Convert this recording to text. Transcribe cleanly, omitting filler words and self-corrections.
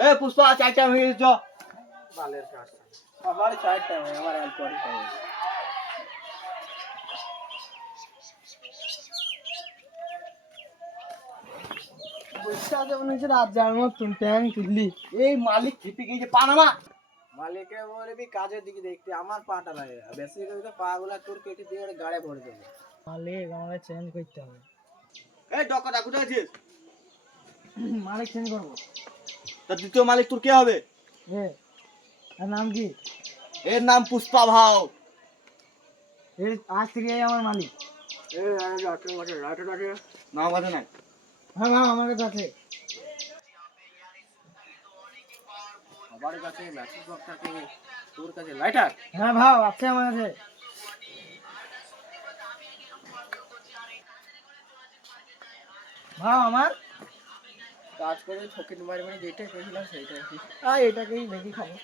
এ পুষ্পা চারটা হয়ে গেছ বালের কাজ আমার চারটা আমার আর করে বৈশা যেমন হয়েছে রাত যাওয়ার মতন ট্যাং তুললি এই মালিক খেপে গিয়েছে পানামা মালিককে বলবি কাজের দিকে দেখতে আমার পাটা লাগে বেশি করে তো পা গুলা তোর কেটে দিয়ে ওরা গাড়ে ভরে দেবে মালিক আমাকে চেঞ্জ করতে হবে এই ডকাটা কোথায় আছিস মালিক চেঞ্জ করবো তা দ্বিতীয় মালিক তোর কে হবে আর নাম কি এর নাম পুষ্পা ভাও এর আজ থেকে আমার মালিক নাম কাছে নাই হ্যাঁ ভাই আমার কাছে আছে আমার কাছে ম্যাসেজ বক্স থাকে তোর কাছে লাইটার হ্যাঁ ভাই আছে আমার কাছে ভাই আমার কাজ করে ফকির মারি যেটা করেছিলাম সেইটাই এটাকেই দেখি খাবো